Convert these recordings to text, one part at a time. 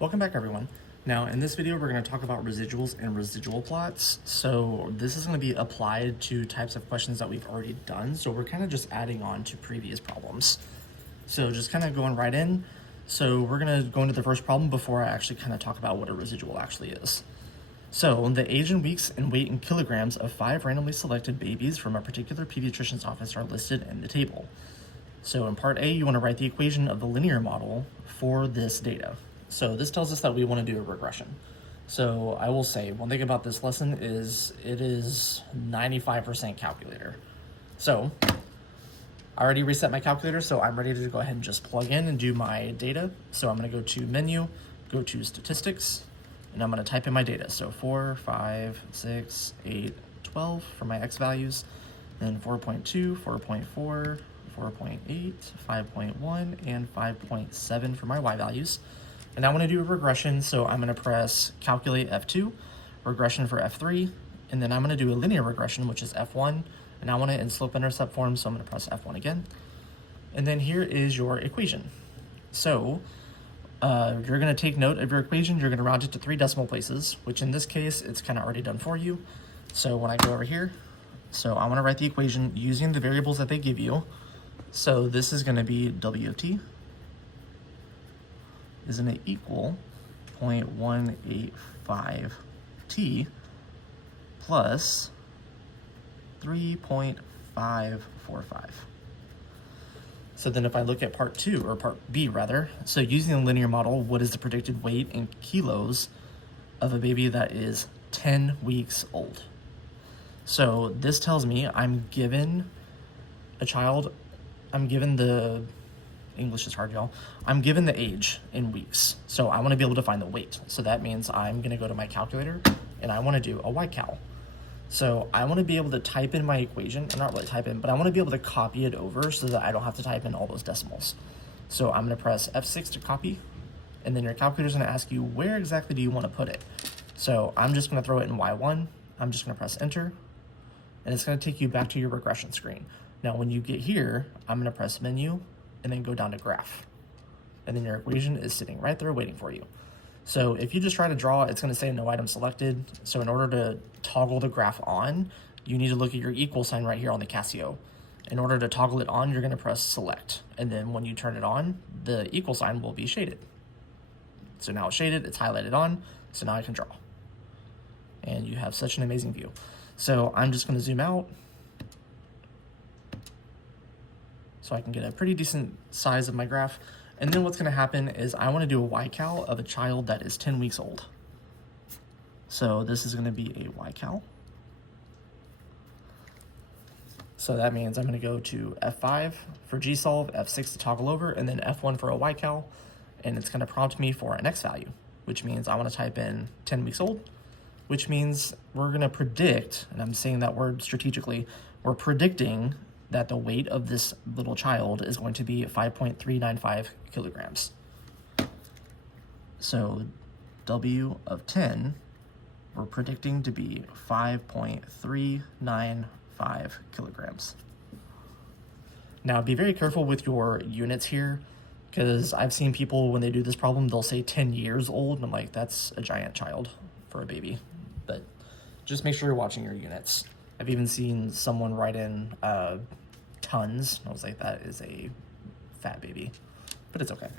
Welcome back, everyone. Now, in this video, we're going to talk about residuals and residual plots. So this is going to be applied to types of questions that we've already done. So we're kind of just adding on to previous problems. So just kind of going right in. So we're going to go into the first problem before I actually kind of talk about what a residual actually is. So the age in weeks and weight in kilograms of 5 randomly selected babies from a particular pediatrician's office are listed in the table. So in part A, you want to write the equation of the linear model for this data. So this tells us that we want to do a regression. So I will say one thing about this lesson is it is 95% calculator. So I already reset my calculator, so I'm ready to go ahead and just plug in and do my data. So I'm going to go to menu, go to statistics, and I'm going to type in my data. So 4, 5, 6, 8, 12 for my x values, then 4.2, 4.4, 4.8, 5.1, and 5.7 for my y values. And I want to do a regression, so I'm going to press calculate F2, regression for F3, and then I'm going to do a linear regression, which is F1, and I want it in slope-intercept form, so I'm going to press F1 again. And then here is your equation. So you're going to take note of your equation. You're going to round it to 3 decimal places, which in this case, it's kind of already done for you. So when I go over here, so I want to write the equation using the variables that they give you. So this is going to be W of t is going to equal 0.185 t plus 3.545. So then if I look at part 2, or part B rather, so using the linear model, what is the predicted weight in kilos of a baby that is 10 weeks old? So this tells me I'm given a child, I'm given the, English is hard, y'all. I'm given the age in weeks. So I want to be able to find the weight. So that means I'm going to go to my calculator and I want to do a ycal. So I want to be able to type in my equation, or not really type in, but I want to be able to copy it over so that I don't have to type in all those decimals. So I'm going to press F6 to copy, and then your calculator's going to ask you where exactly do you want to put it. So I'm just going to throw it in Y1. I'm just going to press enter, and it's going to take you back to your regression screen. Now when you get here, I'm going to press menu and then go down to graph. And then your equation is sitting right there waiting for you. So if you just try to draw, it's going to say no item selected. So in order to toggle the graph on, you need to look at your equal sign right here on the Casio. In order to toggle it on, you're going to press select. And then when you turn it on, the equal sign will be shaded. So now it's shaded, it's highlighted on, so now I can draw. And you have such an amazing view. So I'm just going to zoom out so I can get a pretty decent size of my graph. And then what's going to happen is I want to do a ycal of a child that is 10 weeks old. So this is going to be a ycal. So that means I'm going to go to F5 for gsolve, F6 to toggle over, and then F1 for a ycal. And it's going to prompt me for an x value, which means I want to type in 10 weeks old, which means we're going to predict, and I'm saying that word strategically, we're predicting that the weight of this little child is going to be 5.395 kilograms. So W of 10, we're predicting to be 5.395 kilograms. Now be very careful with your units here, because I've seen people when they do this problem, they'll say 10 years old, and I'm like, that's a giant child for a baby. But just make sure you're watching your units. I've even seen someone write in tons. I was like, that is a fat baby, but it's okay.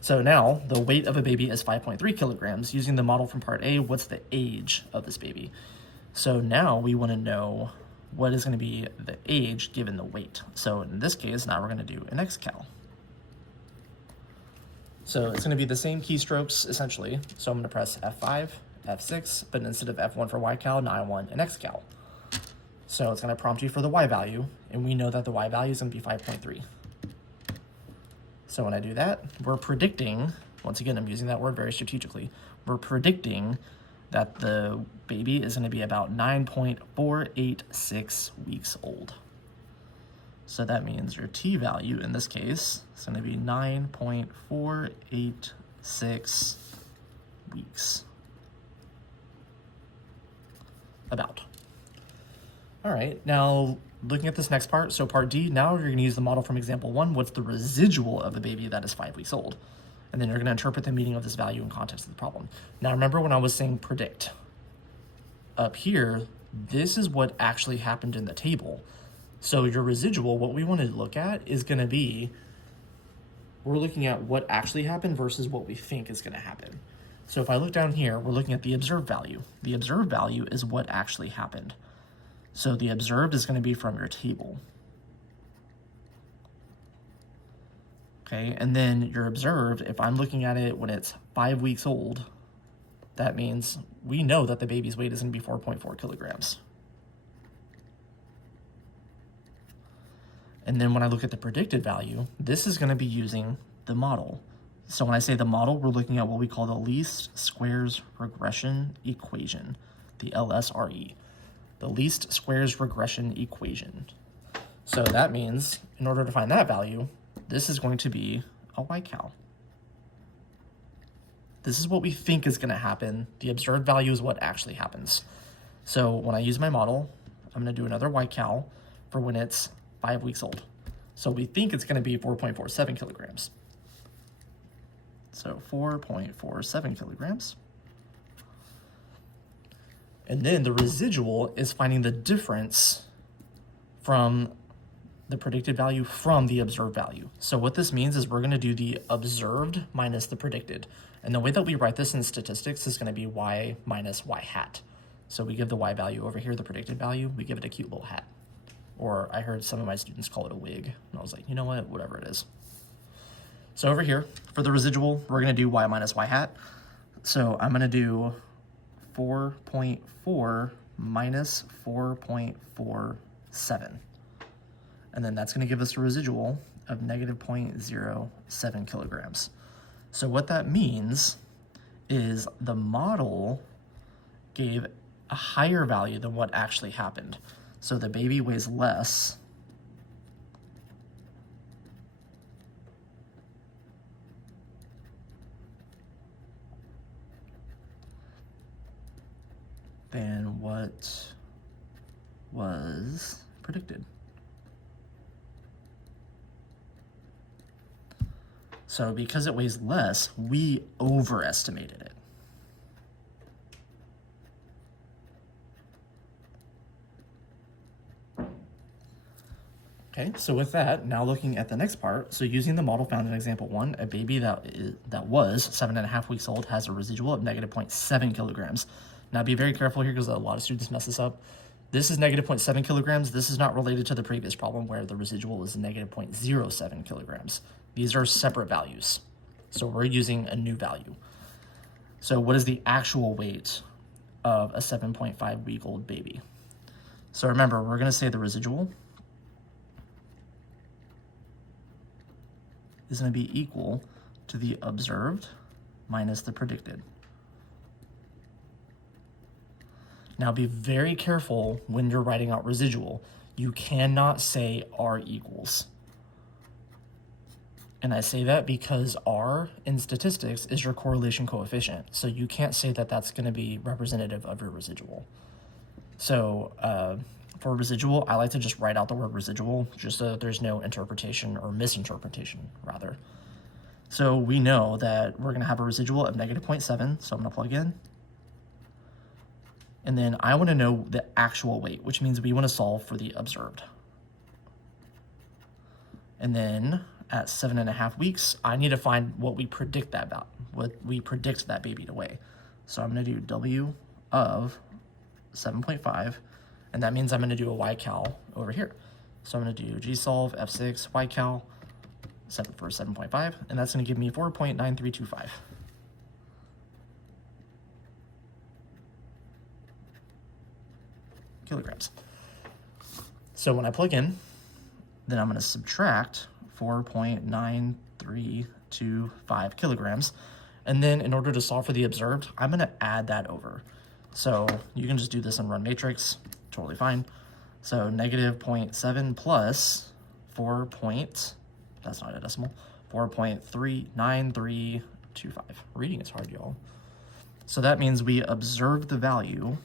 So now the weight of a baby is 5.3 kilograms. Using the model from part A, what's the age of this baby? So now we want to know what is going to be the age given the weight. So in this case, now we're going to do an xcal. So it's going to be the same keystrokes essentially. So I'm going to press F5, F6, but instead of F1 for ycal, now I want an xcal. So it's going to prompt you for the y value, and we know that the y value is going to be 5.3. So when I do that, we're predicting, once again, I'm using that word very strategically, we're predicting that the baby is going to be about 9.486 weeks old. So that means your t value in this case is going to be 9.486 weeks. About. All right, now looking at this next part, so part D, now you're gonna use the model from example 1. What's the residual of a baby that is 5 weeks old? And then you're going to interpret the meaning of this value in context of the problem. Now, remember when I was saying predict? Up here, this is what actually happened in the table. So your residual, what we want to look at is going to be, we're looking at what actually happened versus what we think is going to happen. So if I look down here, we're looking at the observed value. The observed value is what actually happened. So the observed is going to be from your table. Okay, and then your observed, if I'm looking at it when it's 5 weeks old, that means we know that the baby's weight is going to be 4.4 kilograms. And then when I look at the predicted value, this is going to be using the model. So when I say the model, we're looking at what we call the Least Squares Regression Equation, the LSRE, the Least Squares Regression Equation. So that means in order to find that value, this is going to be a y-cal. This is what we think is going to happen. The observed value is what actually happens. So when I use my model, I'm going to do another y-cal for when it's 5 weeks old. So we think it's going to be 4.47 kilograms. So 4.47 kilograms. And then the residual is finding the difference from the predicted value from the observed value. So what this means is we're going to do the observed minus the predicted. And the way that we write this in statistics is going to be y minus y hat. So we give the y value over here, the predicted value, we give it a cute little hat. Or I heard some of my students call it a wig. And I was like, you know what, whatever it is. So over here, for the residual, we're going to do y minus y hat. So I'm going to do 4.4 minus 4.47. And then that's going to give us a residual of negative 0.07 kilograms. So what that means is the model gave a higher value than what actually happened. So the baby weighs less than what was predicted. So because it weighs less, we overestimated it. Okay, so with that, now looking at the next part, so using the model found in example 1, a baby that was 7.5 weeks old has a residual of negative 0.7 kilograms. Now be very careful here because a lot of students mess this up. This is negative 0.7 kilograms. This is not related to the previous problem where the residual is negative 0.07 kilograms. These are separate values. So we're using a new value. So what is the actual weight of a 7.5 week old baby? So remember, we're going to say the residual is going to be equal to the observed minus the predicted. Now be very careful when you're writing out residual. You cannot say R equals. And I say that because R in statistics is your correlation coefficient. So you can't say that that's going to be representative of your residual. So for residual, I like to just write out the word residual just so that there's no interpretation or misinterpretation, rather. So we know that we're going to have a residual of negative 0.7, so I'm going to plug in. And then I want to know the actual weight, which means we want to solve for the observed. And then at 7.5 weeks, I need to find what we predict that about, what we predict that baby to weigh. So I'm going to do W of 7.5, and that means I'm going to do a y-cal over here. So I'm going to do gsolve F6 y-cal 7 for 7.5, and that's going to give me 4.9325. kilograms. So when I plug in, then I'm going to subtract 4.9325 kilograms. And then in order to solve for the observed, I'm going to add that over. So you can just do this in run matrix, totally fine. So negative 0.7 plus 4. That's not a decimal, 4.39325. Reading is hard, y'all. So that means we observed the value.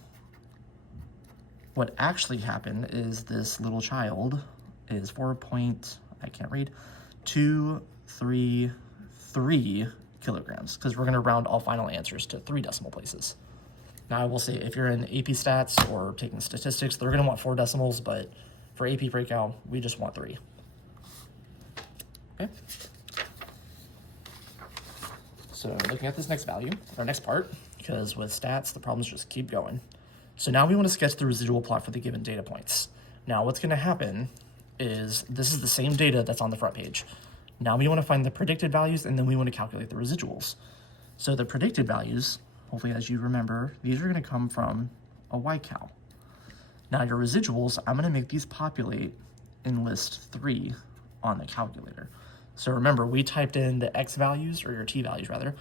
What actually happened is this little child is 233 kilograms, because we're gonna round all final answers to 3 decimal places. Now I will say, if you're in AP stats or taking statistics, they're gonna want 4 decimals, but for AP Precal, we just want 3. Okay. So looking at this next value, or next part, because with stats, the problems just keep going. So now we want to sketch the residual plot for the given data points. Now what's going to happen is this is the same data that's on the front page. Now we want to find the predicted values, and then we want to calculate the residuals. So the predicted values, hopefully as you remember, these are going to come from a y-cal. Now your residuals, I'm going to make these populate in list 3 on the calculator. So remember, we typed in the x values, or your t values rather,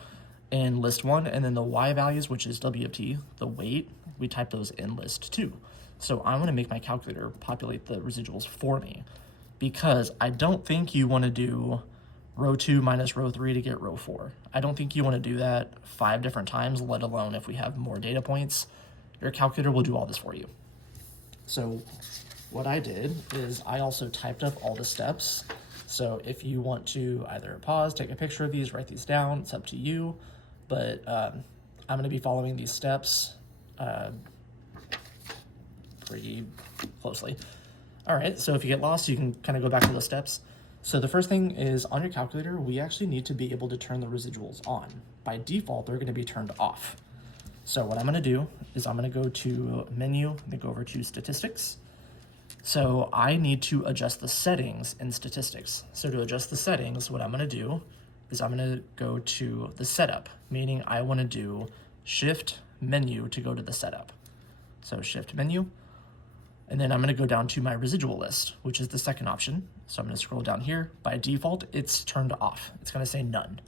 in list 1, and then the y values, which is w of t, the weight, we typed those in list 2. So I'm going to make my calculator populate the residuals for me, because I don't think you want to do row 2 minus row 3 to get row 4. I don't think you want to do that 5 different times, let alone if we have more data points. Your calculator will do all this for you. So what I did is I also typed up all the steps. So if you want to either pause, take a picture of these, write these down, it's up to you. But I'm going to be following these steps pretty closely. All right, so if you get lost, you can kind of go back to the steps. So the first thing is, on your calculator, we actually need to be able to turn the residuals on. By default, they're going to be turned off. So what I'm going to do is I'm going to go to menu, and go over to statistics. So I need to adjust the settings in statistics. So to adjust the settings, what I'm going to do is I'm going to go to the setup, meaning I want to do shift menu to go to the setup. So shift menu, and then I'm going to go down to my residual list, which is the second option. So I'm going to scroll down here. By default, it's turned off. It's going to say none.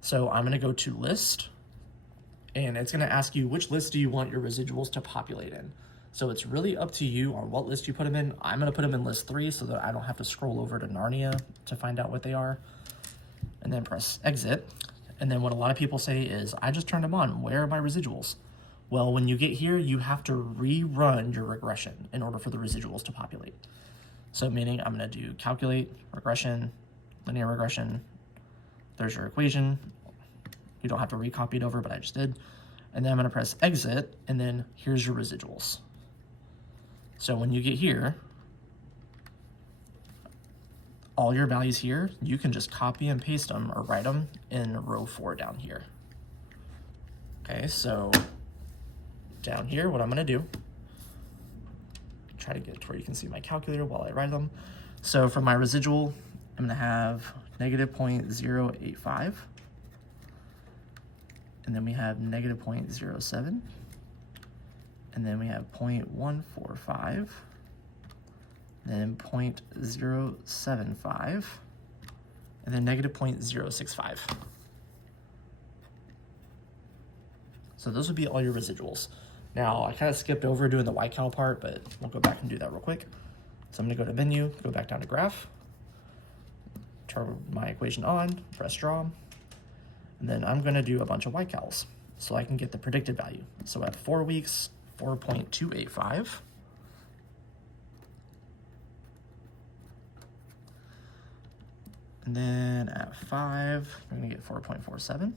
So I'm going to go to list, and it's going to ask you which list do you want your residuals to populate in. So it's really up to you on what list you put them in. I'm going to put them in list 3 so that I don't have to scroll over to Narnia to find out what they are. And then press exit. And then what a lot of people say is, I just turned them on. Where are my residuals? Well, when you get here, you have to rerun your regression in order for the residuals to populate. So meaning I'm going to do calculate, regression, linear regression. There's your equation. You don't have to recopy it over, but I just did. And then I'm going to press exit, and then here's your residuals. So when you get here, all your values here, you can just copy and paste them or write them in row 4 down here. Okay, so down here, what I'm going to do, try to get to where you can see my calculator while I write them. So for my residual, I'm going to have negative 0.085, and then we have negative 0.07, and then we have 0.145, then 0.075, and then negative 0.065. So those would be all your residuals. Now, I kind of skipped over doing the y-cal part, but we'll go back and do that real quick. So I'm going to go to menu, go back down to graph, turn my equation on, press draw, and then I'm going to do a bunch of y-cals so I can get the predicted value. So at 4 weeks, 4.285. And then at 5, we're going to get 4.47.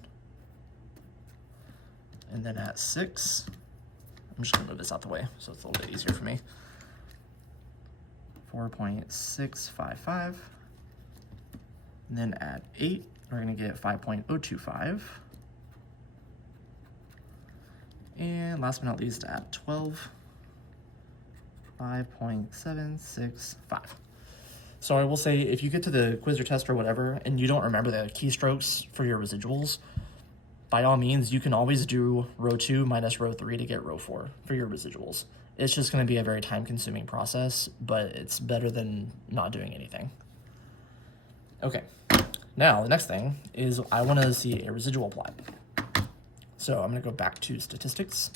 And then at 6, I'm just going to move this out the way so it's a little bit easier for me. 4.655. And then at 8, we're going to get 5.025. And last but not least, at 12, 5.765. So I will say, if you get to the quiz or test or whatever, and you don't remember the keystrokes for your residuals, by all means, you can always do row 2 minus row 3 to get row 4 for your residuals. It's just going to be a very time-consuming process, but it's better than not doing anything. Okay, now the next thing is I want to see a residual plot. So I'm going to go back to statistics.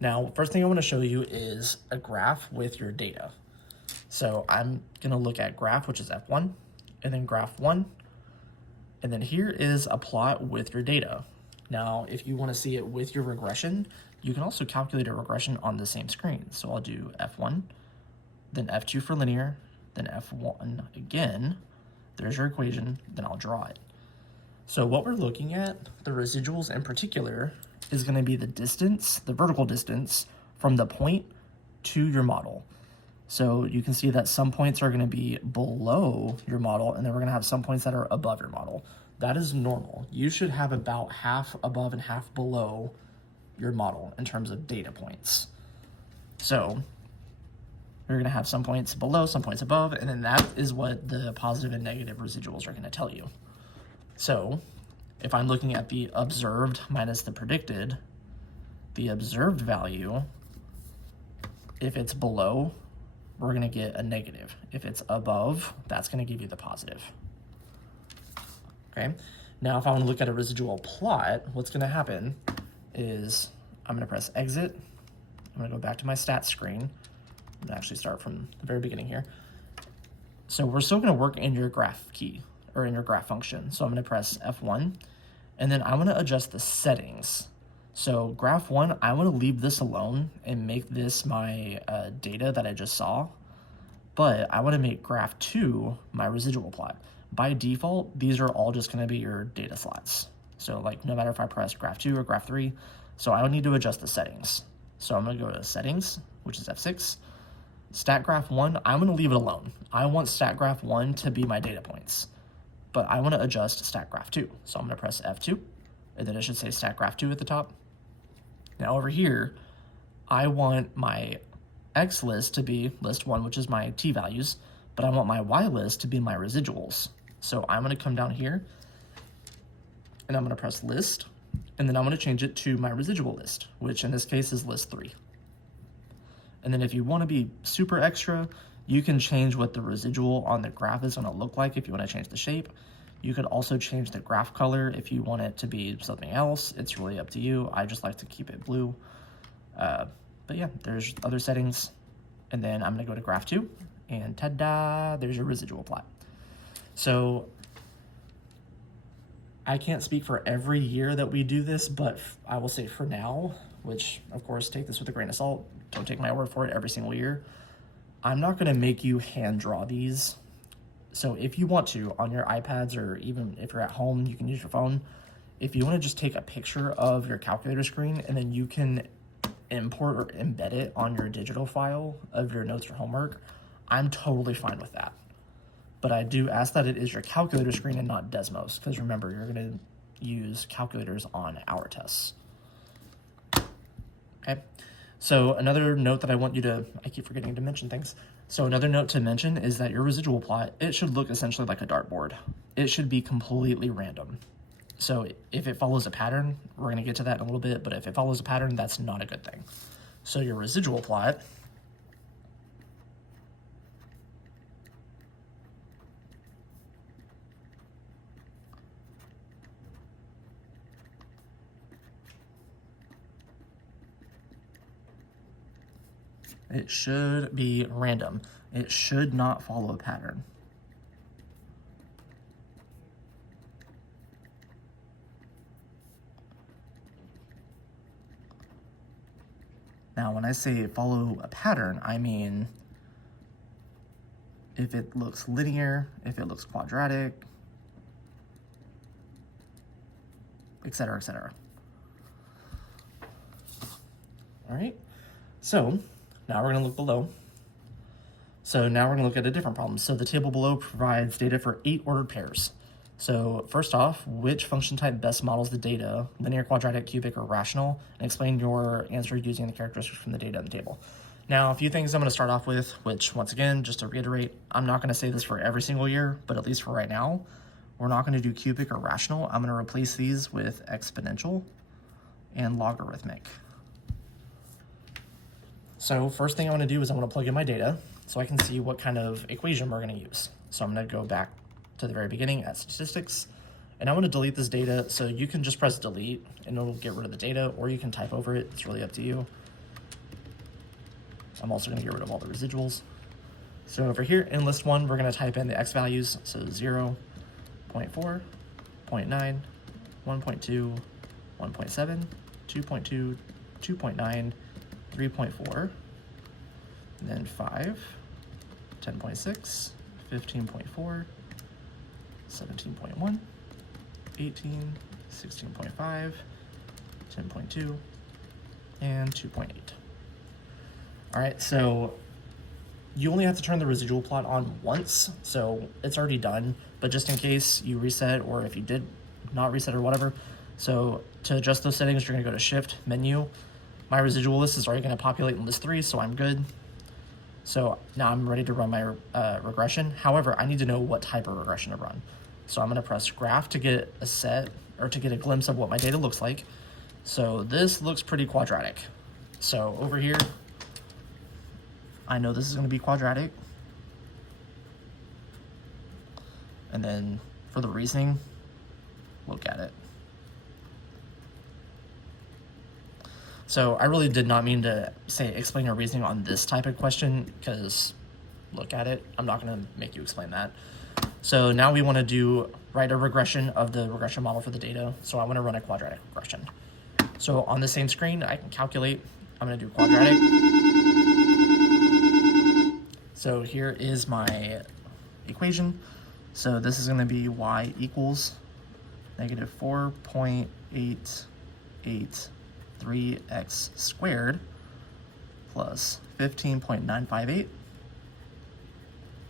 Now, first thing I want to show you is a graph with your data. So I'm going to look at graph, which is F1, and then graph 1. And then here is a plot with your data. Now, if you want to see it with your regression, you can also calculate a regression on the same screen. So I'll do F1, then F2 for linear, then F1 again. There's your equation, then I'll draw it. So what we're looking at, the residuals in particular, is going to be the distance, the vertical distance from the point to your model. So you can see that some points are going to be below your model, and then we're going to have some points that are above your model. That is normal. You should have about half above and half below your model in terms of data points. So you're going to have some points below, some points above, and then that is what the positive and negative residuals are going to tell you. So if I'm looking at the observed minus the predicted, the observed value, if it's below, we're going to get a negative. If it's above, that's going to give you the positive. Okay. Now, if I want to look at a residual plot, what's going to happen is I'm going to press exit. I'm going to go back to my stats screen. I'm going to actually start from the very beginning here. So we're still going to work in your graph key or in your graph function. So I'm going to press F1, and then I want to adjust the settings. So graph 1, I want to leave this alone and make this my data that I just saw, but I want to make graph 2 my residual plot. By default, these are all just going to be your data slots. So like no matter if I press graph 2 or graph 3, so I would need to adjust the settings. So I'm going to go to settings, which is F6. Stat graph 1, I'm going to leave it alone. I want stat graph 1 to be my data points, but I want to adjust stat graph 2. So I'm going to press F2, and then it should say stat graph 2 at the top. Now over here, I want my X list to be list 1, which is my T values, but I want my Y list to be my residuals. So I'm going to come down here, and I'm going to press list, and then I'm going to change it to my residual list, which in this case is list 3. And then if you want to be super extra, you can change what the residual on the graph is going to look like if you want to change the shape. You could also change the graph color if you want it to be something else. It's really up to you. I just like to keep it blue. But yeah, there's other settings. And then I'm going to go to graph 2, and ta-da, there's your residual plot. So I can't speak for every year that we do this, but I will say for now, which of course take this with a grain of salt, don't take my word for it every single year, I'm not going to make you hand draw these. So if you want to, on your iPads, or even if you're at home, you can use your phone. If you want to just take a picture of your calculator screen, and then you can import or embed it on your digital file of your notes or homework, I'm totally fine with that. But I do ask that it is your calculator screen and not Desmos, because remember, you're going to use calculators on our tests. Okay. So another note that I keep forgetting to mention things. So another note to mention is that your residual plot, it should look essentially like a dartboard. It should be completely random. So if it follows a pattern, we're going to get to that in a little bit, but if it follows a pattern, that's not a good thing. So your residual plot, it should be random. It should not follow a pattern. Now, when I say follow a pattern, I mean if it looks linear, if it looks quadratic, etc., etc. All right, so now we're going to look below. So now we're going to look at a different problem. So the table below provides data for 8 ordered pairs. So first off, which function type best models the data, linear, quadratic, cubic, or rational, and explain your answer using the characteristics from the data in the table. Now, a few things I'm going to start off with, which once again, just to reiterate, I'm not going to say this for every single year, but at least for right now, we're not going to do cubic or rational. I'm going to replace these with exponential and logarithmic. So first thing I want to do is I want to plug in my data so I can see what kind of equation we're going to use. So I'm going to go back to the very beginning at statistics, and I want to delete this data. So you can just press delete and it'll get rid of the data, or you can type over it. It's really up to you. I'm also going to get rid of all the residuals. So over here in list 1, we're going to type in the x values. So 0, 0.4, 0.9, 1.2, 1.7, 2.2, 2.9, 3.4, and then 5, 10.6, 15.4, 17.1, 18, 16.5, 10.2, and 2.8. All right, so you only have to turn the residual plot on once, so it's already done, but just in case you reset, or if you did not reset or whatever, so to adjust those settings, you're gonna go to Shift, Menu. My residual list is already gonna populate in list 3, so I'm good. So now I'm ready to run my regression. However, I need to know what type of regression to run. So I'm gonna press Graph to get a set, or to get a glimpse of what my data looks like. So this looks pretty quadratic. So over here, I know this is gonna be quadratic. And then for the reasoning, look at it. So I really did not mean to explain your reasoning on this type of question, because look at it. I'm not gonna make you explain that. So now we wanna write a regression of the regression model for the data. So I wanna run a quadratic regression. So on the same screen, I can calculate. I'm gonna do quadratic. So here is my equation. So this is gonna be y equals negative 4.883x squared plus 15.958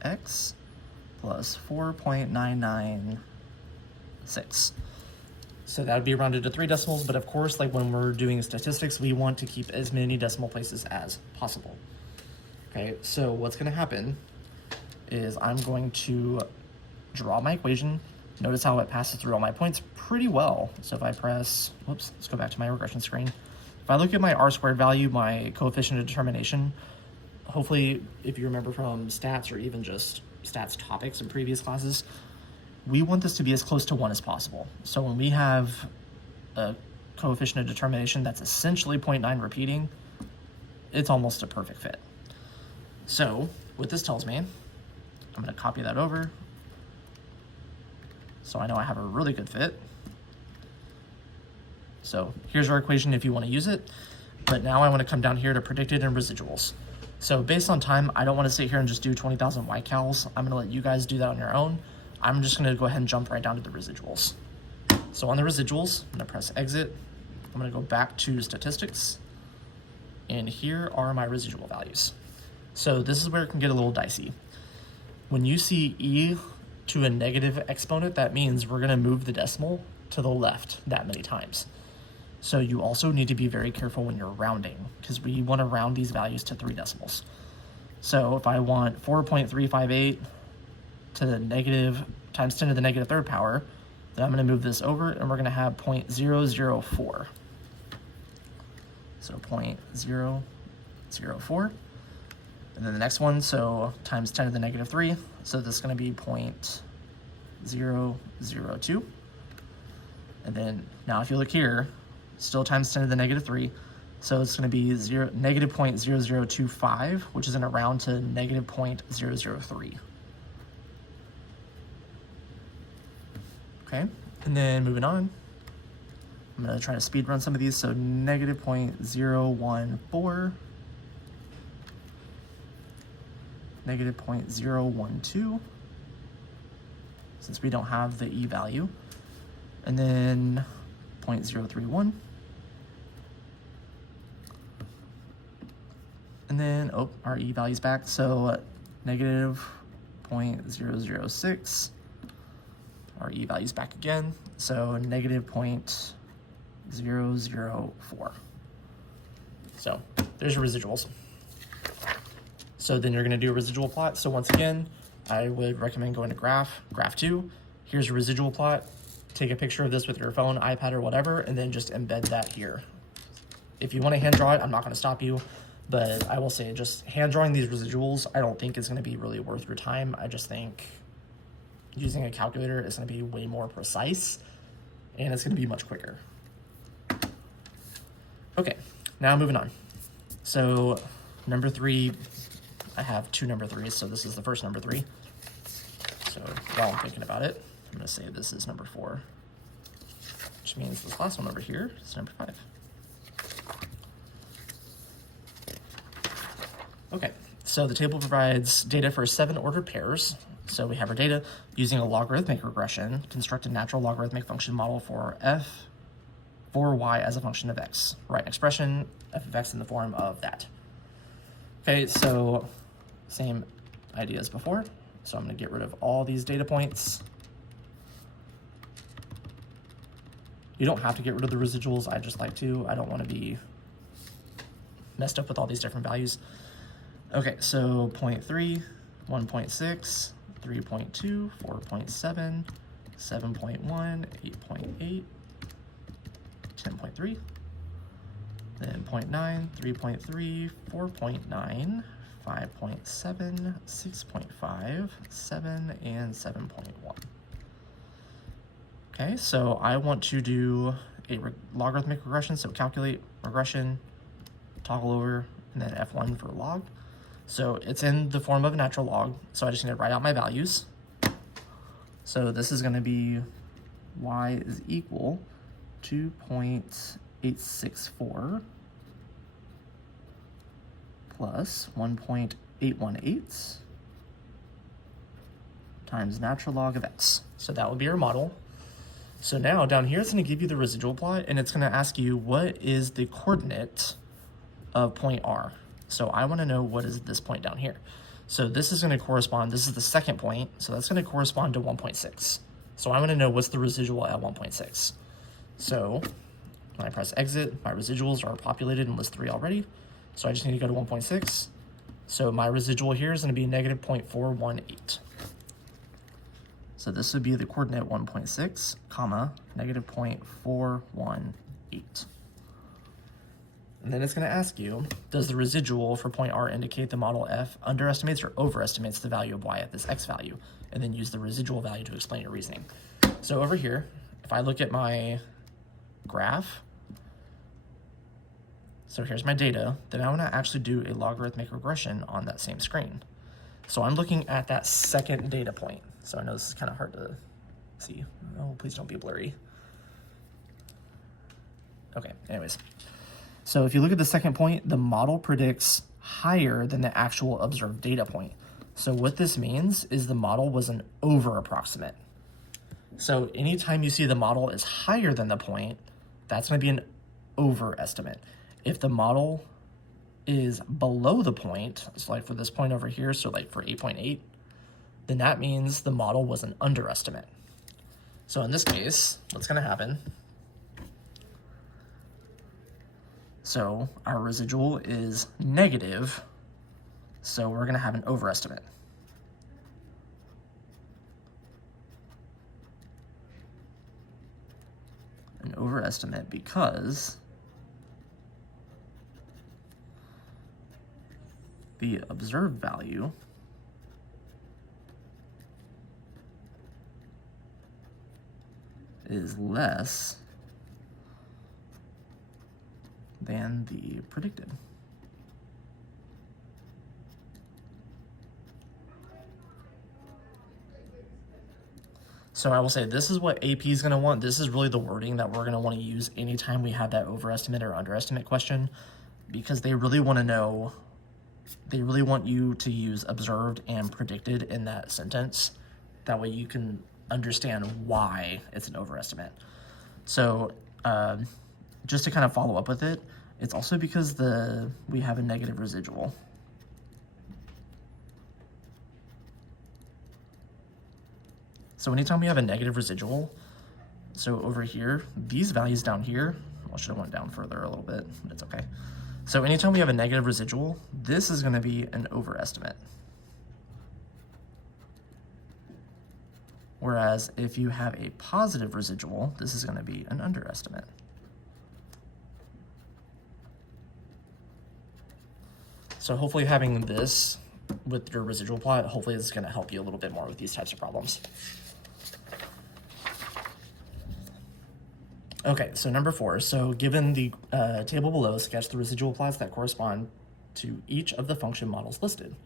x plus 4.996. So that would be rounded to 3 decimals, but of course, like when we're doing statistics, we want to keep as many decimal places as possible. Okay, so what's gonna happen is I'm going to draw my equation. Notice how it passes through all my points pretty well. So if I press, whoops, let's go back to my regression screen. If I look at my R squared value, my coefficient of determination, hopefully if you remember from stats or even just stats topics in previous classes, we want this to be as close to 1 as possible. So when we have a coefficient of determination that's essentially 0.9 repeating, it's almost a perfect fit. So what this tells me, I'm gonna copy that over, so I know I have a really good fit. So here's our equation if you want to use it. But now I want to come down here to predicted and residuals. So based on time, I don't want to sit here and just do 20,000 y-cals. I'm going to let you guys do that on your own. I'm just going to go ahead and jump right down to the residuals. So on the residuals, I'm going to press exit. I'm going to go back to statistics. And here are my residual values. So this is where it can get a little dicey. When you see e to a negative exponent, that means we're gonna move the decimal to the left that many times. So you also need to be very careful when you're rounding, because we wanna round these values to 3 decimals. So if I want 4.358 to the negative times 10 to the negative 3rd power, then I'm gonna move this over and we're gonna have 0.004. So 0.004. And then the next one, so times 10 to the negative 3. So this is going to be 0.002. And then now if you look here, still times 10 to the negative 3. So it's going to be negative 0.0025, which is going to round to negative 0.003. Okay, and then moving on, I'm going to try to speed run some of these. So negative 0.014. Negative 0.012, since we don't have the e value, and then 0.031, and then our e value's back, so negative 0.006, our e value's back again, so negative 0.004. So there's your residuals. So then you're gonna do a residual plot. So once again, I would recommend going to Graph 2. Here's your residual plot. Take a picture of this with your phone, iPad, or whatever, and then just embed that here. If you wanna hand draw it, I'm not gonna stop you, but I will say just hand drawing these residuals, I don't think is gonna be really worth your time. I just think using a calculator is gonna be way more precise, and it's gonna be much quicker. Okay, now moving on. So number 3, I have 2 number 3s, so this is the first number 3. So while I'm thinking about it, I'm gonna say this is number 4, which means this last one over here is number 5. Okay, so the table provides data for 7 ordered pairs. So we have our data. Using a logarithmic regression, construct a natural logarithmic function model for y as a function of x. Write an expression f of x in the form of that. Okay, so same idea as before. So I'm going to get rid of all these data points. You don't have to get rid of the residuals. I just like to. I don't want to be messed up with all these different values. Okay, so 0.3, 1.6, 3.2, 4.7, 7.1, 8.8, 10.3, then 0.9, 3.3, 4.9, 5.7, 6.5, 7, and 7.1. Okay, so I want to do a logarithmic regression, so calculate regression, toggle over, and then F1 for log. So it's in the form of a natural log, so I just need to write out my values. So this is going to be y is equal to 2.864 plus 1.818 times natural log of x. So that would be our model. So now down here it's going to give you the residual plot, and it's going to ask you what is the coordinate of point R. So I want to know what is this point down here. So this is going to correspond, this is the second point, so that's going to correspond to 1.6. So I want to know what's the residual at 1.6. So when I press exit, my residuals are populated in list 3 already. So I just need to go to 1.6. So my residual here is going to be negative 0.418. So this would be the coordinate 1.6, comma, negative 0.418. And then it's going to ask you, does the residual for point R indicate the model F underestimates or overestimates the value of y at this x value? And then use the residual value to explain your reasoning. So over here, if I look at my graph, so here's my data, then I want to actually do a logarithmic regression on that same screen. So I'm looking at that second data point. So I know this is kind of hard to see. Oh, please don't be blurry. Okay, anyways. So if you look at the second point, the model predicts higher than the actual observed data point. So what this means is the model was an over-approximate. So anytime you see the model is higher than the point, that's going to be an overestimate. If the model is below the point, so like for this point over here, so like for 8.8, then that means the model was an underestimate. So in this case, what's going to happen? So our residual is negative, so we're going to have an overestimate. An overestimate because the observed value is less than the predicted. So I will say this is what AP is going to want. This is really the wording that we're going to want to use anytime we have that overestimate or underestimate question, because they really want to know, they really want you to use observed and predicted in that sentence. That way you can understand why it's an overestimate. So just to kind of follow up with it, it's also because we have a negative residual. So anytime we have a negative residual, so over here, these values down here, I should have went down further a little bit, but it's okay. So anytime we have a negative residual, this is going to be an overestimate. Whereas if you have a positive residual, this is going to be an underestimate. So hopefully having this with your residual plot, hopefully it's going to help you a little bit more with these types of problems. Okay, so number 4. So given the table below, sketch the residual plots that correspond to each of the function models listed.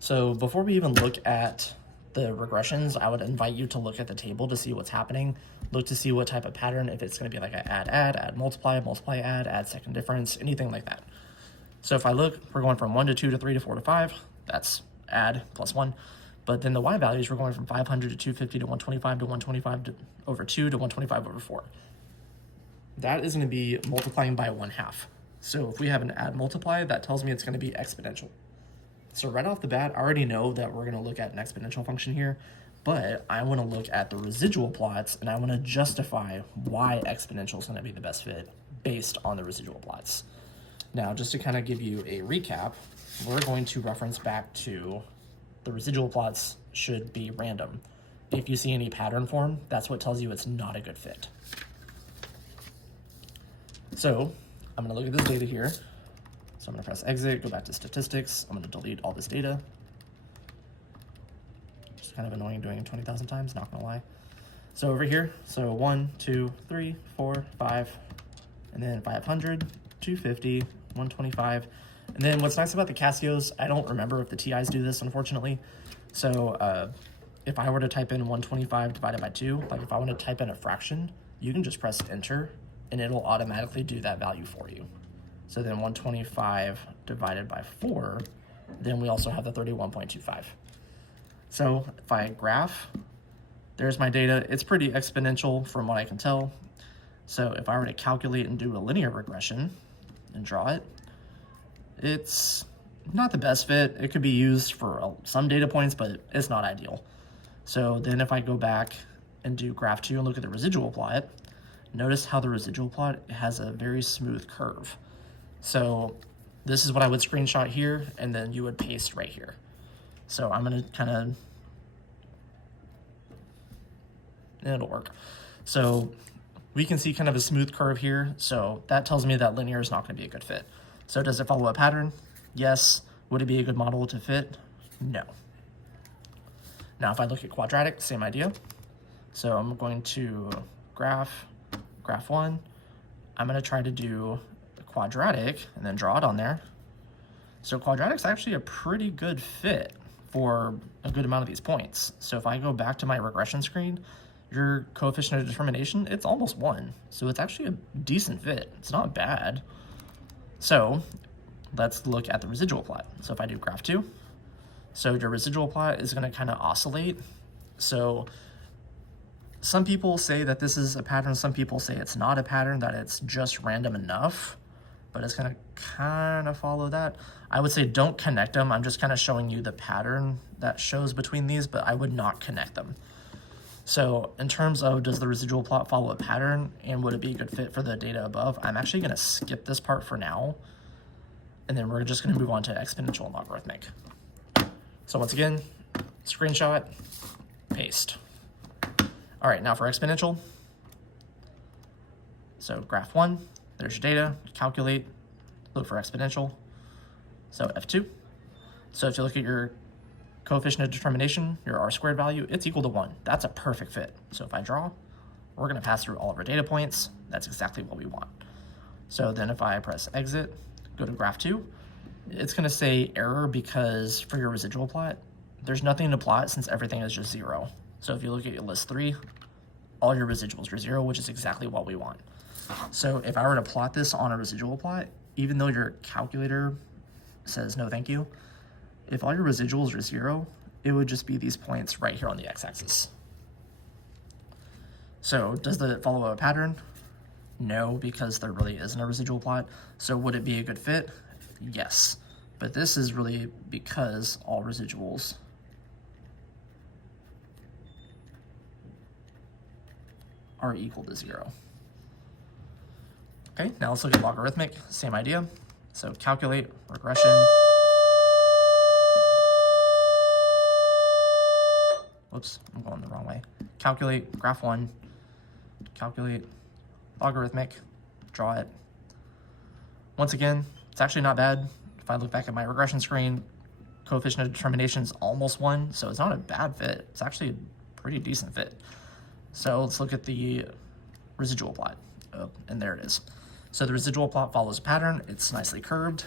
So before we even look at the regressions, I would invite you to look at the table to see what's happening. Look to see what type of pattern, if it's going to be like an add, multiply, add second difference, anything like that. So if I look, we're going from 1 to 2 to 3 to 4 to 5. That's add plus 1. But then the y values were going from 500 to 250 to 125 to 125 to over 2 to 125 over 4. That is going to be multiplying by 1/2. So if we have an add multiply, that tells me it's going to be exponential. So right off the bat, I already know that we're going to look at an exponential function here, but I want to look at the residual plots, and I want to justify why exponential is going to be the best fit based on the residual plots. Now, just to kind of give you a recap, we're going to reference back to the residual plots should be random. If you see any pattern form, that's what tells you it's not a good fit. So I'm going to look at this data here. So I'm going to press exit, go back to statistics. I'm going to delete all this data. It's kind of annoying doing it 20,000 times, not going to lie. So over here, so 1, 2, 3, 4, 5, and then 500, 250, 125. And then what's nice about the Casios, I don't remember if the TIs do this, unfortunately. So if I were to type in 125 divided by 2, like if I want to type in a fraction, you can just press enter and it'll automatically do that value for you. So then 125 divided by 4, then we also have the 31.25. So if I graph, there's my data. It's pretty exponential from what I can tell. So if I were to calculate and do a linear regression and draw it, it's not the best fit. It could be used for some data points, but it's not ideal. So then if I go back and do graph 2 and look at the residual plot, notice how the residual plot has a very smooth curve. So this is what I would screenshot here, and then you would paste right here. So I'm going to kind of, it'll work. So we can see kind of a smooth curve here. So that tells me that linear is not going to be a good fit. So does it follow a pattern? Yes. Would it be a good model to fit? No. Now, if I look at quadratic, same idea. So I'm going to graph 1. I'm going to try to do a quadratic and then draw it on there. So quadratic's actually a pretty good fit for a good amount of these points. So if I go back to my regression screen, your coefficient of determination, it's almost 1. So it's actually a decent fit. It's not bad. So let's look at the residual plot. So if I do graph 2, so your residual plot is going to kind of oscillate. So some people say that this is a pattern. Some people say it's not a pattern, that it's just random enough, but it's going to kind of follow that. I would say don't connect them. I'm just kind of showing you the pattern that shows between these, but I would not connect them. So in terms of does the residual plot follow a pattern and would it be a good fit for the data above, I'm actually going to skip this part for now, and then we're just going to move on to exponential and logarithmic. So once again, screenshot, paste. All right, now for exponential. So graph 1, there's your data, calculate, look for exponential. So F2. So if you look at your coefficient of determination, your R squared value, it's equal to 1. That's a perfect fit. So if I draw, we're going to pass through all of our data points. That's exactly what we want. So then if I press exit, go to graph 2, it's going to say error because for your residual plot, there's nothing to plot since everything is just 0. So if you look at your list 3, all your residuals are 0, which is exactly what we want. So if I were to plot this on a residual plot, even though your calculator says no thank you, if all your residuals are 0, it would just be these points right here on the x-axis. So does it follow a pattern? No, because there really isn't a residual plot. So would it be a good fit? Yes. But this is really because all residuals are equal to 0. Okay, now let's look at logarithmic, same idea. So calculate, regression. Whoops, I'm going the wrong way. Calculate, graph 1, calculate, logarithmic, draw it. Once again, it's actually not bad. If I look back at my regression screen, coefficient of determination is almost 1, so it's not a bad fit. It's actually a pretty decent fit. So let's look at the residual plot. Oh, and there it is. So the residual plot follows a pattern. It's nicely curved.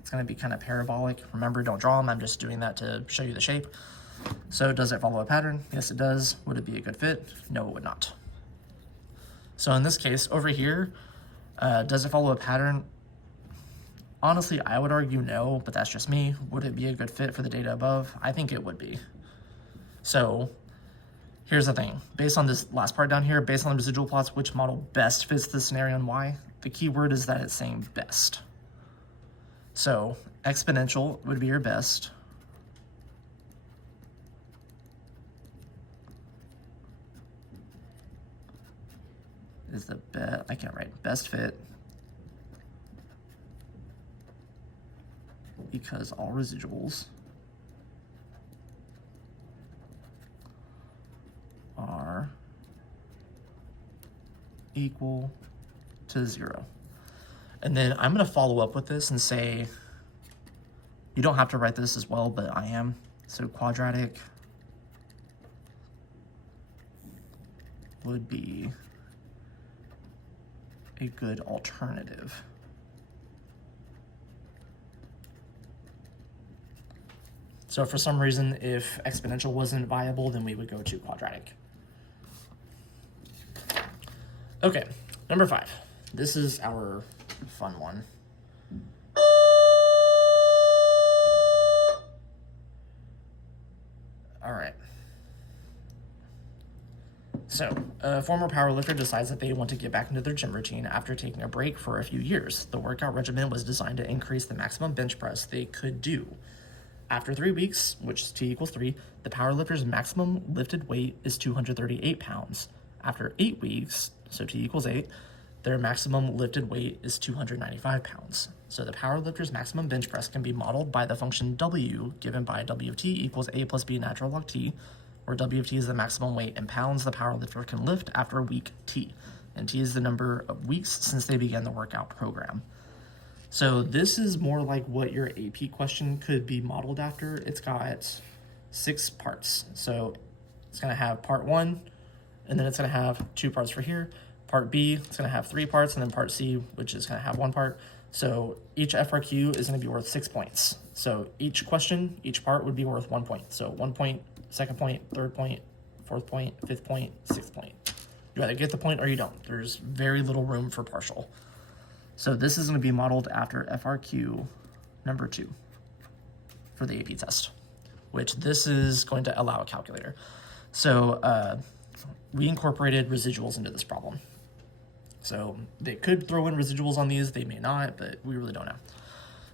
It's going to be kind of parabolic. Remember, don't draw them. I'm just doing that to show you the shape. So does it follow a pattern? Yes, it does. Would it be a good fit? No, it would not. So in this case, over here, does it follow a pattern? Honestly, I would argue no, but that's just me. Would it be a good fit for the data above? I think it would be. So here's the thing. Based on this last part down here, based on the residual plots, which model best fits the scenario and why? The key word is that it's saying best. So exponential would be your best. Is the best, I can't write, best fit because all residuals are equal to 0. And then I'm going to follow up with this and say, you don't have to write this as well, but I am. So quadratic would be a good alternative. So for some reason, if exponential wasn't viable, then we would go to quadratic. Okay, number 5. This is our fun one. All right. So, a former powerlifter decides that they want to get back into their gym routine after taking a break for a few years. The workout regimen was designed to increase the maximum bench press they could do. After 3 weeks, which is T equals 3, the powerlifter's maximum lifted weight is 238 pounds. After 8 weeks, so T equals 8, their maximum lifted weight is 295 pounds. So the powerlifter's maximum bench press can be modeled by the function W given by W of T equals A plus B natural log T, where W of T is the maximum weight in pounds the powerlifter can lift after week T, and T is the number of weeks since they began the workout program. So this is more like what your AP question could be modeled after. It's got 6 parts. So it's going to have part 1, and then it's going to have 2 parts for here. Part B, it's going to have 3 parts, and then part C, which is going to have 1 part. So each FRQ is going to be worth 6 points. So each question, each part would be worth 1 point. So 1 point, 2nd point, 3rd point, 4th point, 5th point, 6th point. You either get the point or you don't. There's very little room for partial. So this is going to be modeled after FRQ number 2 for the AP test, which this is going to allow a calculator. So we incorporated residuals into this problem. So they could throw in residuals on these, they may not, but we really don't know.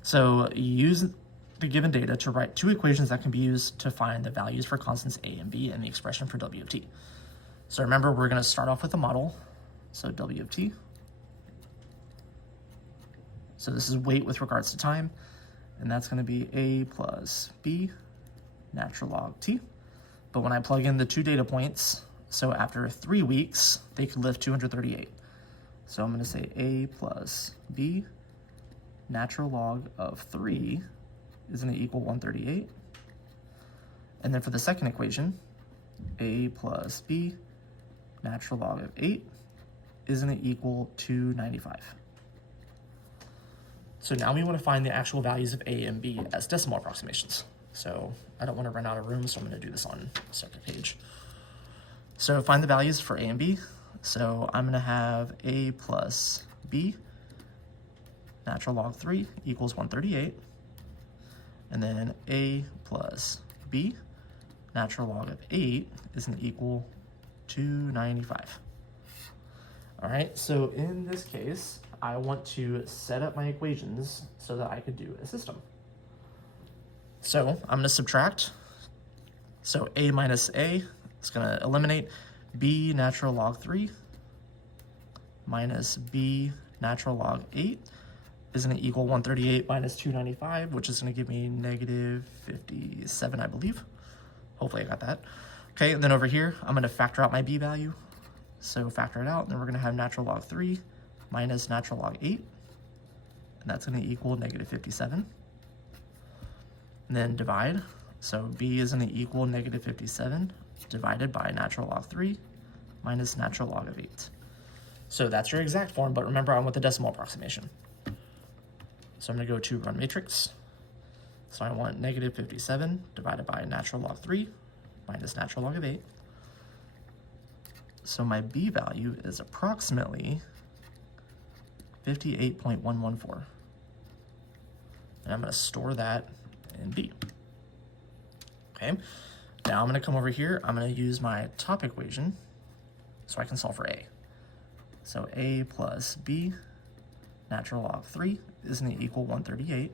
So use the given data to write 2 equations that can be used to find the values for constants A and B and the expression for W of T. So remember, we're going to start off with a model. So W of T. So this is weight with regards to time, and that's going to be A plus B natural log T. But when I plug in the 2 data points, so after 3 weeks, they could lift 238. So I'm going to say A plus B natural log of 3 is going to equal 138. And then for the second equation, A plus B natural log of 8 is going to equal 295. So now we want to find the actual values of A and B as decimal approximations. So I don't want to run out of room, so I'm going to do this on a separate page. So find the values for A and B. So I'm going to have A plus B natural log 3 equals 138. And then A plus B natural log of 8 is going to equal 295. All right, so in this case, I want to set up my equations so that I could do a system. So I'm going to subtract. So A minus A is going to eliminate. B natural log 3 minus B natural log 8 is going to equal 138 minus 295, which is going to give me negative 57, I believe. Hopefully I got that. Okay, and then over here, I'm going to factor out my B value. So factor it out, and then we're going to have natural log 3 minus natural log 8, and that's going to equal negative 57. And then divide, so B is going to equal negative 57 divided by natural log 3 minus natural log of 8. So that's your exact form, but remember I want the decimal approximation. So I'm going to go to run matrix. So I want negative 57 divided by natural log 3 minus natural log of 8. So my B value is approximately 58.114. and I'm going to store that in B. Okay, now I'm going to come over here. I'm going to use my top equation so I can solve for A. So A plus B natural log 3 is going to equal 138.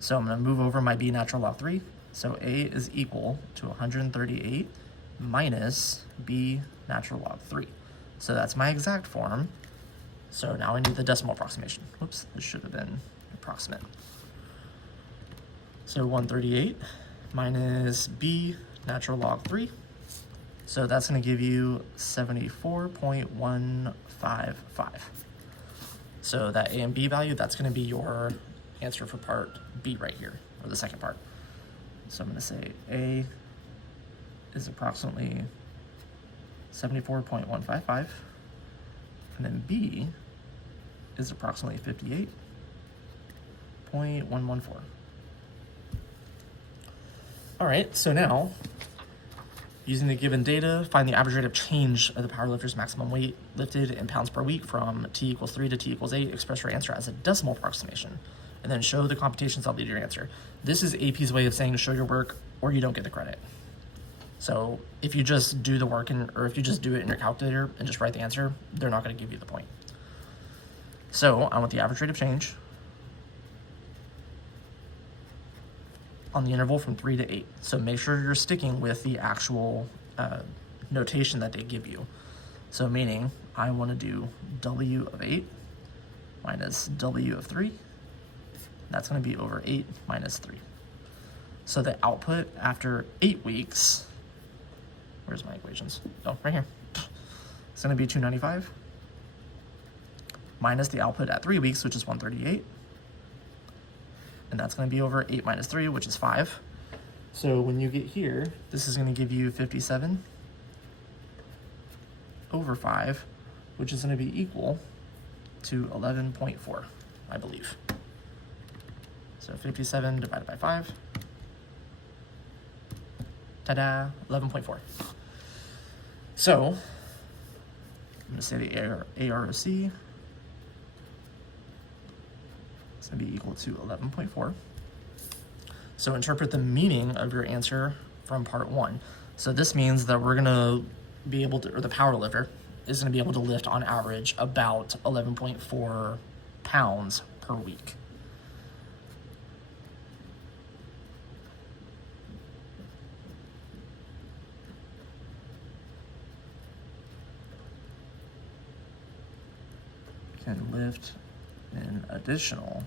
So I'm going to move over my B natural log 3. So A is equal to 138 minus B natural log 3. So that's my exact form. So now I need the decimal approximation. Whoops, this should have been approximate. So 138 minus B natural log 3. So that's going to give you 74.155. So that A and B value, that's going to be your answer for part B right here, or the second part. So I'm going to say A is approximately 74.155, and then B is approximately 58.114. All right, so now, using the given data, find the average rate of change of the powerlifter's maximum weight lifted in pounds per week from T equals 3 to T equals 8. Express your answer as a decimal approximation, and then show the computations that lead to your answer. This is AP's way of saying show your work or you don't get the credit. So if you just do the work, or if you just do it in your calculator and just write the answer, they're not going to give you the point. So I want the average rate of change on the interval from 3 to 8. So make sure you're sticking with the actual notation that they give you. So meaning I want to do W of 8 minus W of 3. That's going to be over 8 minus 3. So the output after 8 weeks, where's my equations? Oh, right here. It's going to be 295 minus the output at 3 weeks, which is 138. And that's going to be over 8 minus 3, which is 5. So when you get here, this is going to give you 57 over 5, which is going to be equal to 11.4, I believe. So 57 divided by 5. Ta-da, 11.4. So I'm going to say the AROC is going to be equal to 11.4. So interpret the meaning of your answer from part 1. So this means that we're going to be able to, or the power lifter is going to be able to lift on average about 11.4 pounds per week. Can lift an additional,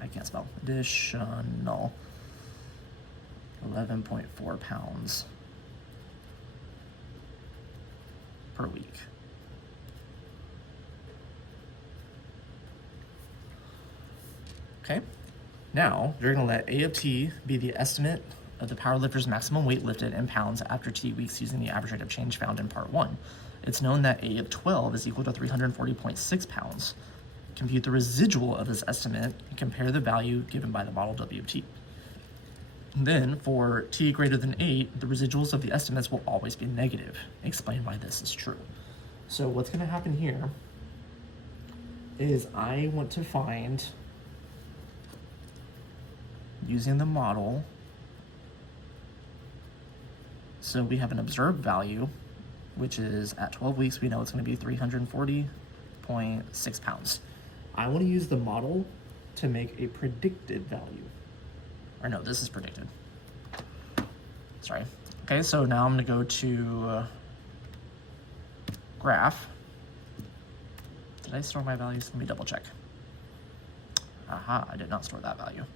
I can't spell, additional 11.4 pounds per week. Okay, now you're going to let A of T be the estimate of the powerlifter's maximum weight lifted in pounds after T weeks using the average rate of change found in part 1. It's known that A of 12 is equal to 340.6 pounds. Compute the residual of this estimate and compare the value given by the model W of T. Then, for T greater than 8, the residuals of the estimates will always be negative. Explain why this is true. So what's going to happen here is I want to find, using the model, so we have an observed value, which is at 12 weeks, we know it's going to be 340.6 pounds. I want to use the model to make a predicted value. Or no, this is predicted. Sorry. Okay, so now I'm going to go to graph. Did I store my values? Let me double check. Aha, I did not store that value.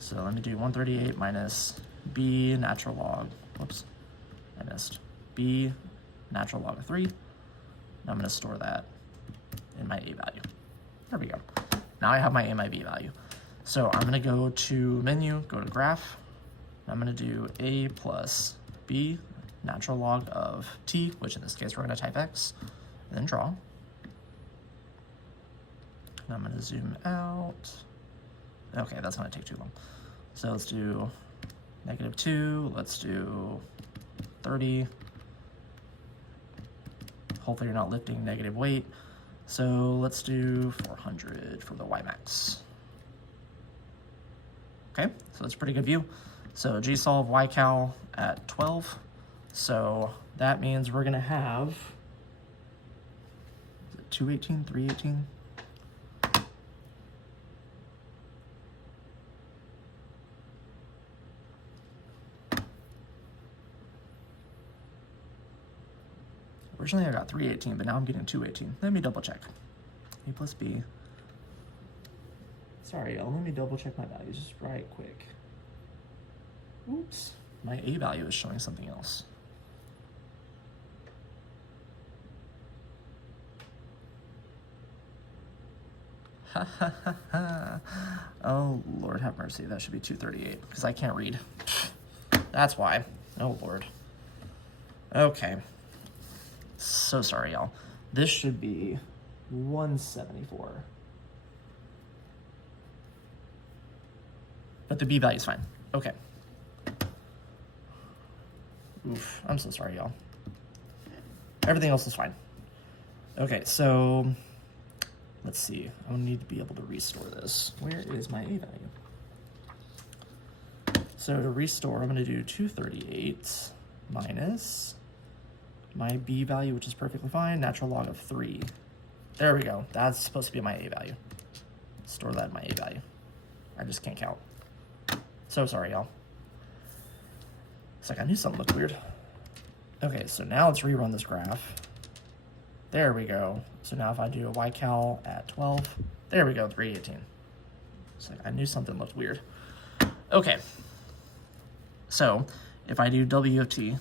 So let me do 138 minus B natural log, whoops, I missed, B natural log of 3. Now I'm going to store that in my A value. There we go. Now I have my A and my B value. So I'm going to go to menu, go to graph. I'm going to do A plus B natural log of T, which in this case we're going to type X, and then draw. And I'm going to zoom out. Okay, that's going to take too long. So let's do -2, let's do 30. Hopefully you're not lifting negative weight. So let's do 400 for the y max. Okay, so that's a pretty good view. So G solve y cal at 12. So that means we're gonna have, is it 218, 318? Originally I got 318, but now I'm getting 218. Let me double check. A plus B. Sorry, y'all, let me double check my values just right quick. Oops, my A value is showing something else. Ha ha ha ha. Oh, Lord have mercy, that should be 238, because I can't read. That's why. Oh, Lord. Okay. So sorry, y'all. This should be 174. But the B value is fine. Okay. Oof, I'm so sorry, y'all. Everything else is fine. Okay, so let's see. I'll need to be able to restore this. Where is my A value? So to restore, I'm going to do 238 minus my B value, which is perfectly fine, natural log of 3. There we go. That's supposed to be my A value. Store that in my A value. I just can't count. So sorry, y'all. It's like I knew something looked weird. Okay, so now let's rerun this graph. There we go. So now if I do a y cal at 12, there we go, 318. It's like I knew something looked weird. Okay. So if I do W of t,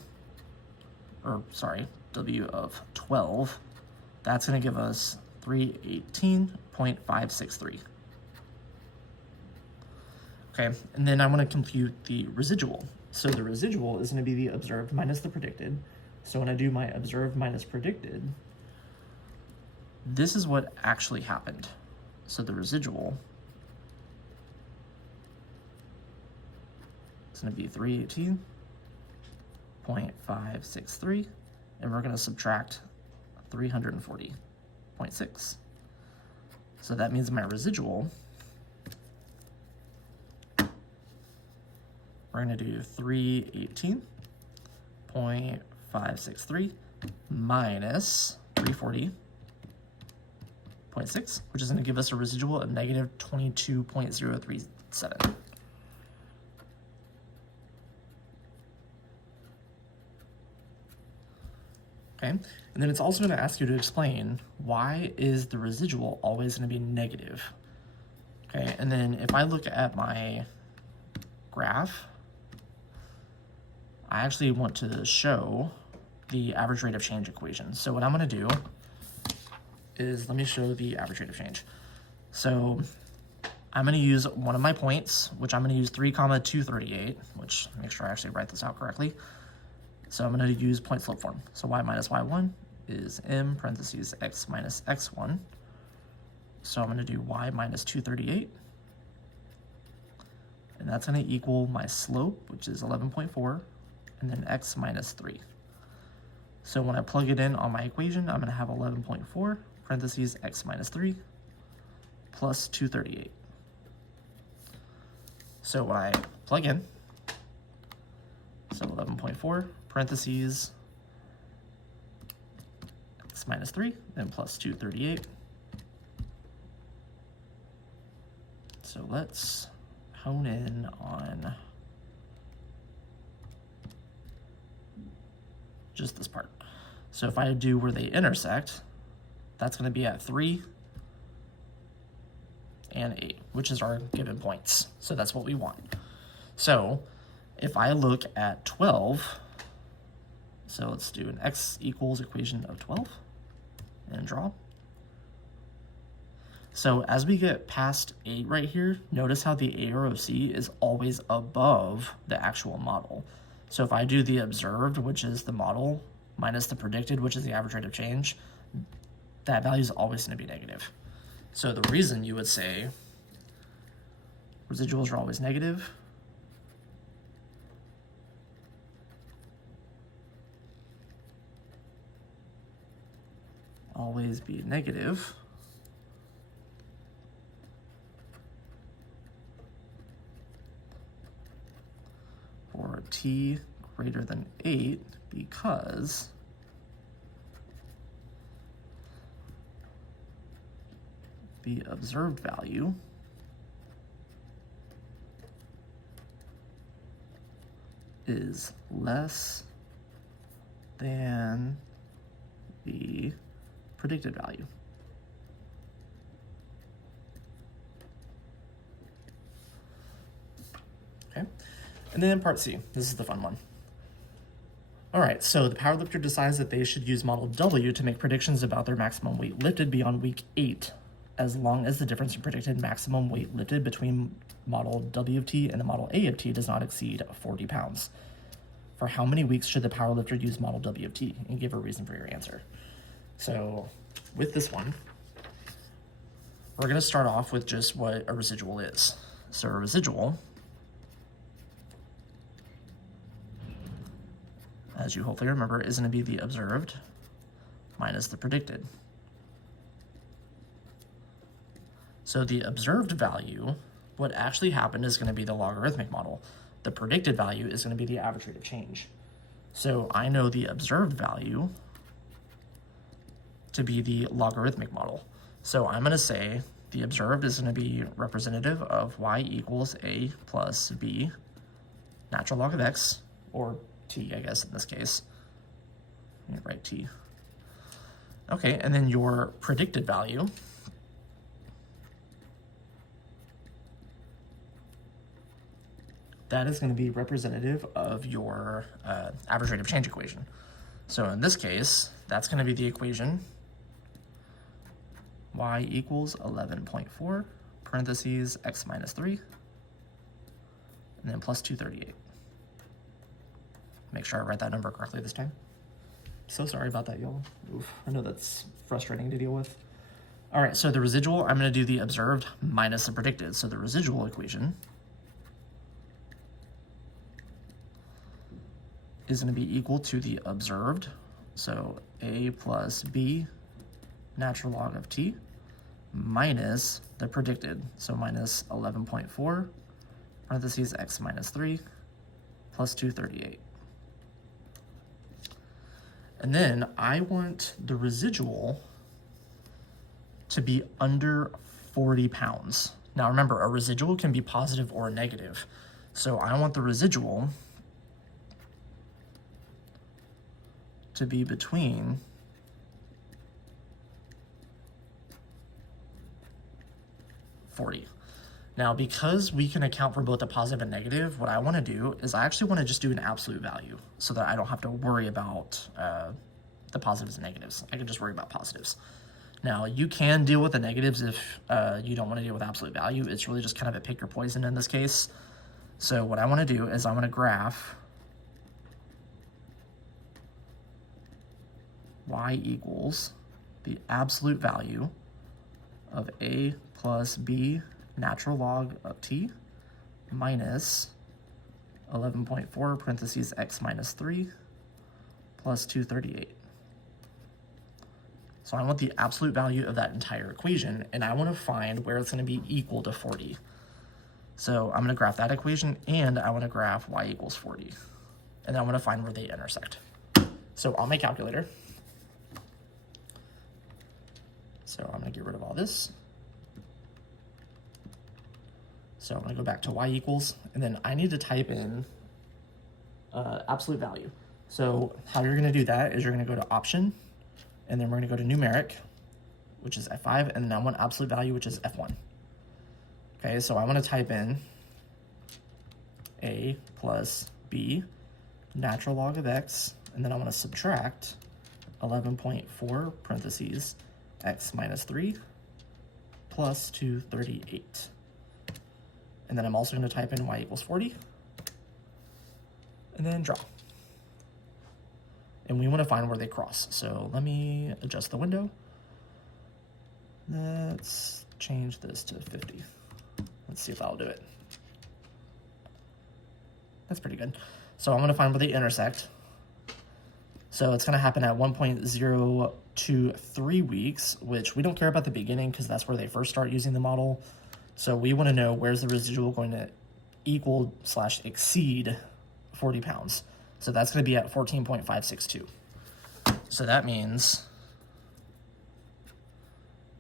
or sorry, W of 12, that's going to give us 318.563. Okay, and then I'm going to compute the residual. So the residual is going to be the observed minus the predicted. So when I do my observed minus predicted, this is what actually happened. So the residual is going to be 318.563, and we're going to subtract 340.6. So that means my residual, we're going to do 318.563 minus 340.6, which is going to give us a residual of negative 22.037. Okay, and then it's also going to ask you to explain why is the residual always going to be negative. Okay, and then if I look at my graph, I actually want to show the average rate of change equation. So what I'm going to do is, let me show the average rate of change. So I'm going to use one of my points, which I'm going to use 3,238, which make sure I actually write this out correctly. So I'm going to use point slope form. So y minus y1 is m parentheses x minus x1. So I'm going to do y minus 238. And that's going to equal my slope, which is 11.4, and then x minus 3. So when I plug it in on my equation, I'm going to have 11.4 parentheses x minus 3 plus 238. So when I plug in, so 11.4 parentheses x minus 3, then plus 238. So let's hone in on just this part. So if I do where they intersect, that's going to be at 3 and 8, which is our given points. So that's what we want. So if I look at 12, so let's do an x equals equation of 12 and draw. So as we get past 8 right here, notice how the AROC is always above the actual model. So if I do the observed, which is the model, minus the predicted, which is the average rate of change, that value is always going to be negative. So the reason you would say residuals are always negative always be negative for t greater than 8 because the observed value is less than the predicted value. Okay, and then part C, this is the fun one. All right, so the powerlifter decides that they should use model W to make predictions about their maximum weight lifted beyond week 8, as long as the difference in predicted maximum weight lifted between model W of T and the model A of T does not exceed 40 pounds. For how many weeks should the powerlifter use model W of T? And give a reason for your answer. So with this one, we're going to start off with just what a residual is. So a residual, as you hopefully remember, is going to be the observed minus the predicted. So the observed value, what actually happened is going to be the logarithmic model. The predicted value is going to be the average rate of change. So I know the observed value to be the logarithmic model. So I'm going to say the observed is going to be representative of y equals a plus b natural log of x, or t, I guess, in this case. Write t. Okay, and then your predicted value that is going to be representative of your average rate of change equation. So in this case, that's going to be the equation y equals 11.4 parentheses x minus 3, and then plus 238. Make sure I write that number correctly this time. So sorry about that, y'all. I know that's frustrating to deal with. All right, so the residual, I'm going to do the observed minus the predicted. So the residual equation is going to be equal to the observed, so a plus b natural log of t, minus the predicted, so minus 11.4 parentheses x minus 3 plus 238. And then I want the residual to be under 40 pounds. Now remember, a residual can be positive or negative. So I want the residual to be between 40. Now, because we can account for both the positive and negative, what I want to do is I actually want to just do an absolute value so that I don't have to worry about the positives and negatives. I can just worry about positives. Now, you can deal with the negatives if you don't want to deal with absolute value. It's really just kind of a pick your poison in this case. So what I want to do is I want to graph y equals the absolute value of a plus b natural log of t minus 11.4 parentheses x minus 3 plus 238. So I want the absolute value of that entire equation, and I want to find where it's going to be equal to 40. So I'm going to graph that equation, and I want to graph y equals 40. And then I want to find where they intersect. So on my calculator, so I'm going to get rid of all this. So I'm going to go back to y equals, and then I need to type in absolute value. So how you're going to do that is you're going to go to option, and then we're going to go to numeric, which is F5, and then I want absolute value, which is F1. Okay, so I want to type in a plus b natural log of x, and then I want to subtract 11.4 parentheses x minus 3 plus 238. And then I'm also going to type in y equals 40, and then draw. And we want to find where they cross. So let me adjust the window. Let's change this to 50. Let's see if that'll do it. That's pretty good. So I'm going to find where they intersect. So it's going to happen at 1.023 weeks, which we don't care about the beginning because that's where they first start using the model. So we want to know where's the residual going to equal / exceed 40 pounds. So that's going to be at 14.562. So that means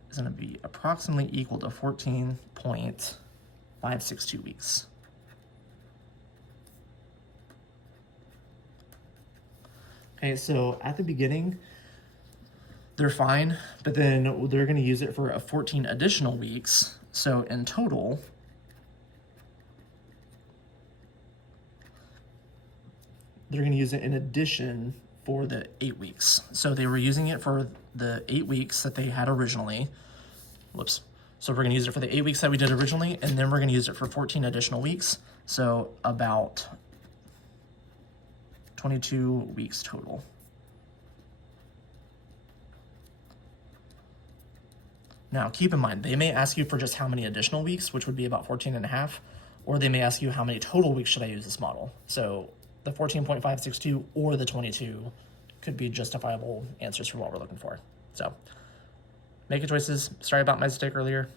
it's going to be approximately equal to 14.562 weeks. Okay, so at the beginning, they're fine, but then they're going to use it for 14 additional weeks. So in total, they're going to use it in addition for the 8 weeks. So they were using it for the 8 weeks that they had originally. Whoops. So we're going to use it for the 8 weeks that we did originally, and then we're going to use it for 14 additional weeks. So about 22 weeks total. Now, keep in mind, they may ask you for just how many additional weeks, which would be about 14.5, or they may ask you how many total weeks should I use this model. So the 14.562 or the 22 could be justifiable answers for what we're looking for. So make your choices. Sorry about my mistake earlier.